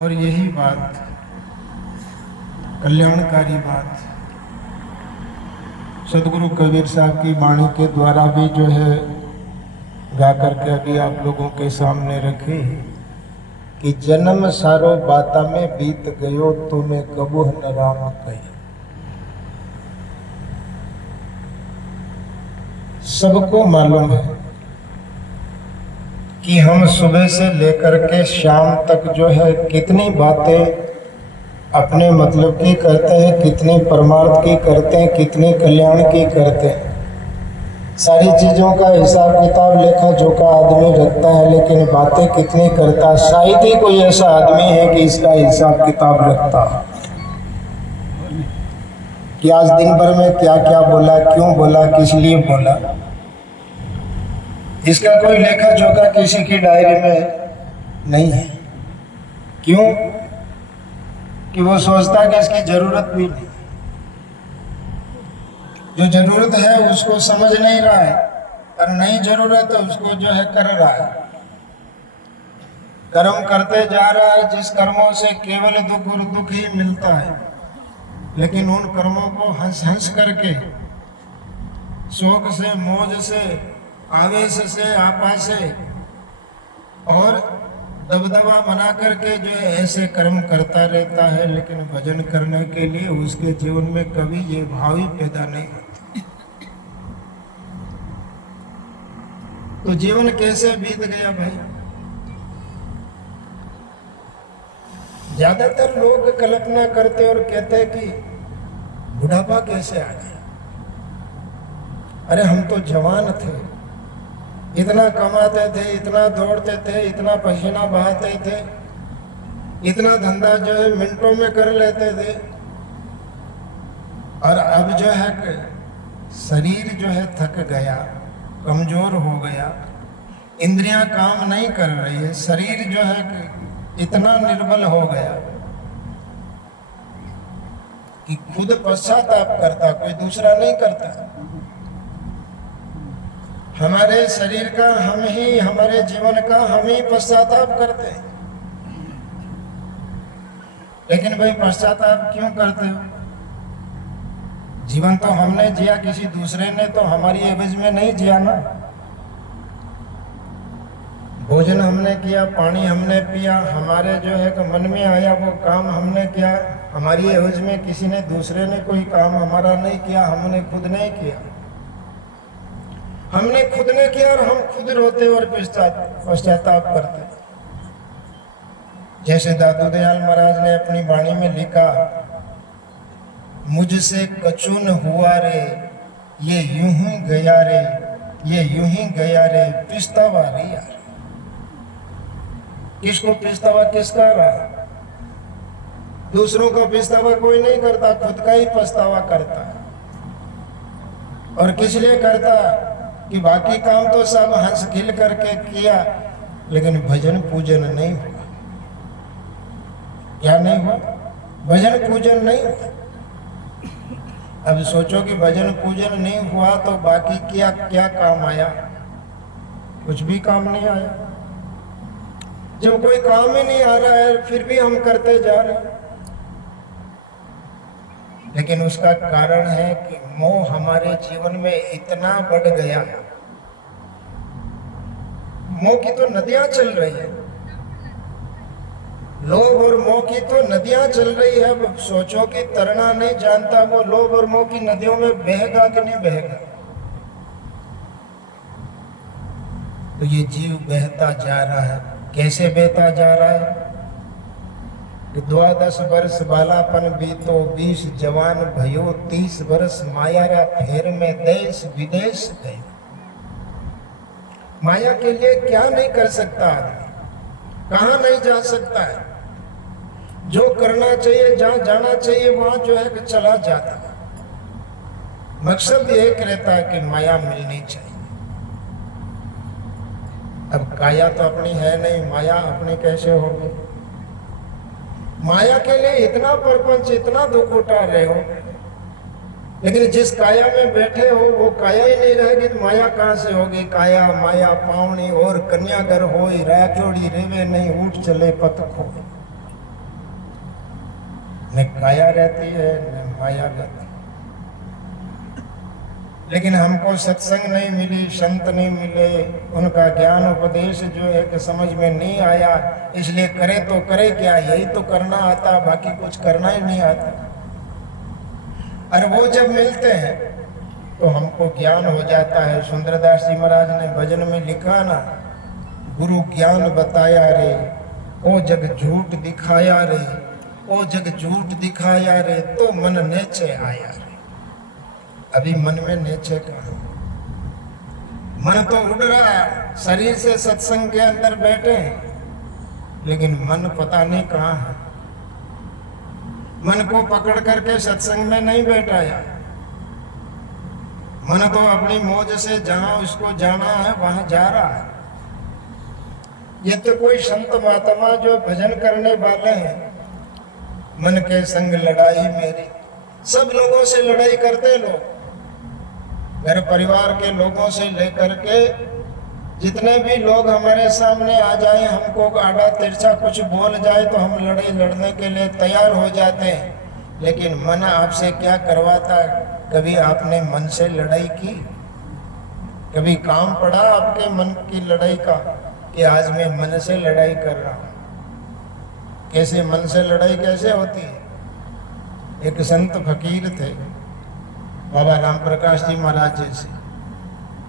और यही बात, कल्याणकारी बात सदगुरु कबीर साहब की वाणी के द्वारा भी जो है गा करके अभी आप लोगों के सामने रखी कि जन्म सारो बाता में बीत गयो तुम्हें कबूह न राम कही। सबको मालूम है कि हम सुबह से लेकर के शाम तक जो है कितनी बातें अपने मतलब की करते हैं, कितनी परमार्थ की करते हैं, कितनी कल्याण की करते हैं। सारी चीज़ों का हिसाब किताब लेखा जोखा आदमी रखता है, लेकिन बातें कितनी करता है। शायद ही कोई ऐसा आदमी है कि इसका हिसाब किताब रखता है कि आज दिन भर में क्या क्या बोला, क्यों बोला, किस लिए बोला। इसका कोई लेखा जोखा किसी की डायरी में नहीं है। क्यों? कि वो सोचता कि इसकी जरूरत भी नहीं, जो जरूरत है उसको समझ नहीं रहा है, और नहीं जरूरत है उसको जो है कर रहा है। कर्म करते जा रहा है जिस कर्मों से केवल दुख और दुख ही मिलता है, लेकिन उन कर्मों को हंस हंस करके, शौक से, मौज से, आवेश से, आपा से और दबदबा बना करके जो है ऐसे कर्म करता रहता है, लेकिन भजन करने के लिए उसके जीवन में कभी ये भाव ही पैदा नहीं होता। तो जीवन कैसे बीत गया भाई? ज्यादातर लोग कल्पना करते और कहते कि बुढ़ापा कैसे आ गया। अरे हम तो जवान थे, इतना कमाते थे, इतना दौड़ते थे, इतना पसीना बहाते थे, इतना धंधा जो है मिनटों में कर लेते थे, और अब जो है शरीर जो है थक गया, कमजोर हो गया, इंद्रियां काम नहीं कर रही है, शरीर जो है इतना निर्बल हो गया कि खुद पश्चाताप करता, कोई दूसरा नहीं करता। हमारे शरीर का हम ही, हमारे जीवन का हम ही पश्चाताप करते हैं। लेकिन भाई पश्चाताप क्यों करते हो? जीवन तो हमने जिया, किसी दूसरे ने तो हमारी एवज में नहीं जिया ना। भोजन हमने किया, पानी हमने पिया, हमारे जो है कि मन में आया वो काम हमने किया, हमारी एवज में किसी ने, दूसरे ने कोई काम हमारा नहीं किया, हमने खुद नहीं किया। हमने खुद ने किया और हम खुद रोते और पश्चाताप करते। जैसे दादू दयाल महाराज ने अपनी वाणी में लिखा, मुझसे कछु न हुआ रे, ये यूं ही गया रे, ये यूं ही गया रे, पछतावा रे यार। किसको पछतावा किसका रहा? दूसरों का पछतावा कोई नहीं करता, खुद का ही पछतावा करता है। और किस लिए करता? कि बाकी काम तो सब हंस खिल करके किया, लेकिन भजन पूजन नहीं हुआ। क्या नहीं हुआ? भजन पूजन नहीं हुआ। अब सोचो कि भजन पूजन नहीं हुआ तो बाकी क्या क्या काम आया? कुछ भी काम नहीं आया। जब कोई काम ही नहीं आ रहा है फिर भी हम करते जा रहे हैं। लेकिन उसका कारण है कि मोह हमारे जीवन में इतना बढ़ गया। मोह की तो नदियां चल रही है, लोभ और मोह की तो नदियां चल रही है। अब सोचो कि तैरना नहीं जानता वो लोभ और मोह की नदियों में बहेगा कि नहीं बहेगा? तो ये जीव बहता जा रहा है। कैसे बहता जा रहा है? 12 वर्ष बालापन बीतो, 20 जवान भयो, 30 वर्ष मायारा फेर में देश विदेश गए। माया के लिए क्या नहीं कर सकता आदमी, कहाँ नहीं जा सकता है। जो करना चाहिए, जहाँ जाना चाहिए वहां जो है कि चला जाता है। मकसद एक रहता है कि माया मिलनी चाहिए। अब काया तो अपनी है नहीं, माया अपनी कैसे होगी? माया के लिए इतना प्रपंच, इतना दुख उठा रहे हो, लेकिन जिस काया में बैठे हो वो काया ही नहीं रहेगी तो माया कहाँ से होगी? काया माया पावनी और कन्यागर होई, राजोड़ी रेवे नहीं, उठ चले पथ खोई। न काया रहती है न माया रहती। लेकिन हमको सत्संग नहीं मिली, संत नहीं मिले, उनका ज्ञान उपदेश जो है कि समझ में नहीं आया, इसलिए करे तो करे क्या, यही तो करना आता, बाकी कुछ करना ही नहीं आता। और वो जब मिलते हैं तो हमको ज्ञान हो जाता है। सुंदरदास जी महाराज ने भजन में लिखा ना, गुरु ज्ञान बताया रे, ओ जग झूठ दिखाया रे, ओ जग झूठ दिखाया रे, तो मन नेचे आया रे। अभी मन में नेचे कहाँ, मन तो उड़ रहा है, शरीर से सत्संग के अंदर बैठे हैं, लेकिन मन पता नहीं कहाँ है। मन को पकड़ करके सत्संग में नहीं बैठाया। मन तो अपनी मौज से जहां उसको जाना है वहां जा रहा है। ये तो कोई संत महात्मा जो भजन करने वाले हैं, मन के संग लड़ाई मेरी, सब लोगों से लड़ाई करते लोग, घर परिवार के लोगों से लेकर के जितने भी लोग हमारे सामने आ जाए, हमको आड़ा तिरछा कुछ बोल जाए तो हम लड़ाई लड़ने के लिए तैयार हो जाते हैं। लेकिन मन आपसे क्या करवाता है? कभी आपने मन से लड़ाई की? कभी काम पड़ा आपके मन की लड़ाई का कि आज मैं मन से लड़ाई कर रहा हूं? कैसे मन से लड़ाई कैसे होती है? एक संत फकीर थे, बाबा राम प्रकाश जी महाराज जैसे,